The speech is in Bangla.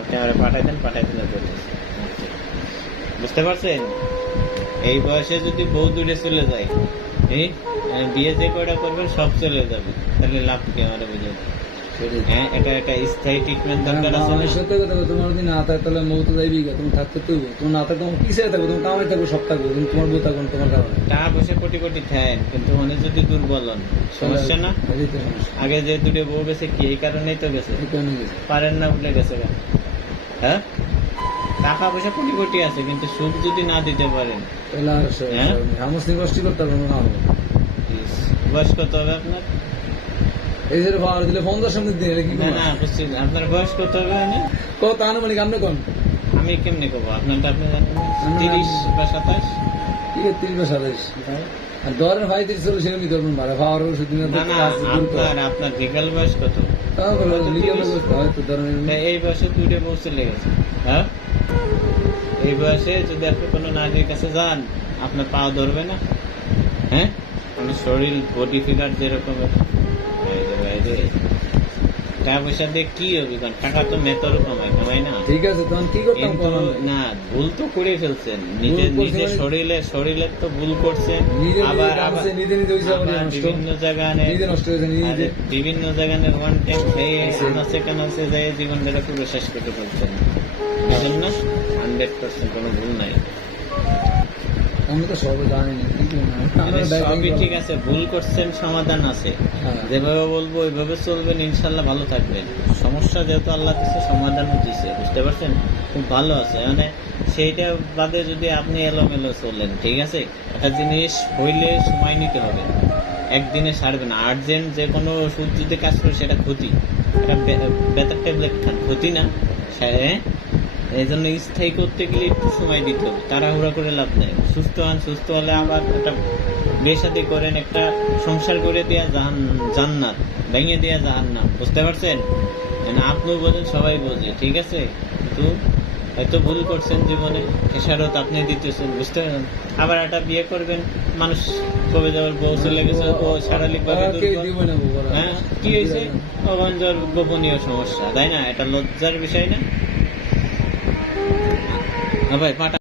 আপনি আমার পাঠাই দেন পাঠাই দিলে বলতেছি। বুঝতে পারছেন? এই বয়সে যদি বউ দূরে চলে যায় এই বিয়ে যে কয়টা করবেন সব চলে যাবে। তাহলে লাভ কি আমার বুঝে হ্যাঁ এটা একটা স্থায়ী ট্রিটমেন্ট দরকার আছে আমি সত্যি কথা তোমার যদি না থাকে তাহলে মৌ তো যাইবি তুমি থাকতে তোমার না তোমার পিছিয়ে থাকব তুমি কামাই থাকব সব থাকব। কিন্তু তোমার বউ থাকব তোমার কারণে। টাকা পয়সা কোটি কোটি থাকেন কিন্তু মনে যদি দুর্বল হন সমস্যা না? তো আগে যে দুটো বউ গেছে কি এই কারণেই তো গেছে? পারেন না উঠে গেছে গা। হ্যাঁ? টাকা পয়সা কোটি কোটি আছে কিন্তু সুখ যদি না দিতে পারেন তাহলে আর সে- হ্যাঁ? হামস নিবাসী করতে পারব না হবে ইস, বয়স কত হবে আপনার? এই যে দিলে পঞ্চাশ সামনে দিন কি না না বুঝছি আপনার বয়স কত হবে মানে? কত আনুমানিক আপনি কোন? আমি কেমনে কব? আপনার তো আপনি জানেন তিরিশ বা সাতাশ? ঠিক আছে তিরিশ বা সাতাইশ আর দরের ভাই চল্লিশ এরকম নিতে পারবেন ভাড়া পাওয়ার ওষুধ আপনার আপনার বিকাল বয়স কত? ধরেন এই বয়সে দুইটা বউ চলে গেছে। হ্যাঁ? এই বয়সে যদি আপনি কোনো নারীর কাছে যান আপনার পা ধরবে না? হ্যাঁ? মানে শরীর বডি ফিগার যেরকম এই যে ভাই রে, টাকা পয়সা দিয়ে কি হবে? কারণ টাকা তো মেতরও কামাই কামাই না ঠিক আছে তখন কি করতাম না ভুল তো করে ফেলছেন। নিজে ভুল করছেন নিজে শরীরে শরীরের তো ভুল করছেন। নিজে নিজে আবার আবার নিজে নিজে হইছে আবার আবার নষ্ট। বিভিন্ন জায়গায় আরে বিভিন্ন জায়গায় ওয়ান টাইম খেয়ে আছে। আনাচে কানাচে যায় জীবনটাকে পুরো শেষ করে ফেলছেন। হান্ড্রেড পার্সেন্ট কোনো ভুল নাই। আমরা তো সবাই জানি না মানে সবই ঠিক আছে ভুল করছেন সমাধান আছে। হ্যাঁ। যেভাবে বলব ওইভাবে চলবেন ইনশাল্লাহ ভালো থাকবেন। সমস্যা যেহেতু আল্লাহ দিচ্ছে সমাধানও দিচ্ছে বুঝতে পারছেন? খুব ভালো আছে মানে সেইটা বাদে যদি আপনি এলোমেলো চললেন ঠিক আছে? একটা জিনিস হইলে সময় নিতে হবে। একদিনে সারবে না আর্জেন্ট যে কোনো ওষুধ যদি কাজ করে সেটা ক্ষতি। একটা ব্যথার ট্যাবলেট খান ক্ষতি না। হ্যাঁ এই জন্য স্থায়ী করতে গেলে একটু সময় দিতে হবে তাড়াহুড়া করে লাভ নেই। সুস্থ হন সুস্থ হলে আবার একটা বেসাদি করেন একটা সংসার করে দেয়া জাহান জান্নাত ভেঙে দেয়া জাহান্নাম বুঝতে পারছেন? মানে আপনিও বোঝেন সবাই বোঝে ঠিক আছে? কিন্তু হয়তো ভুল করছেন জীবনে খেসারত আপনি দিতেছেন বুঝতে পারছেন? আবার একটা বিয়ে করবেন মানুষ কবে যাওয়ার বউ চলে গেছে ও শারীরিক ভাবে বাবা? হ্যাঁ কি হয়েছে? গোপনীয় সমস্যা তাই না? এটা লজ্জার বিষয় না? হ্যাঁ ভাই পাঠা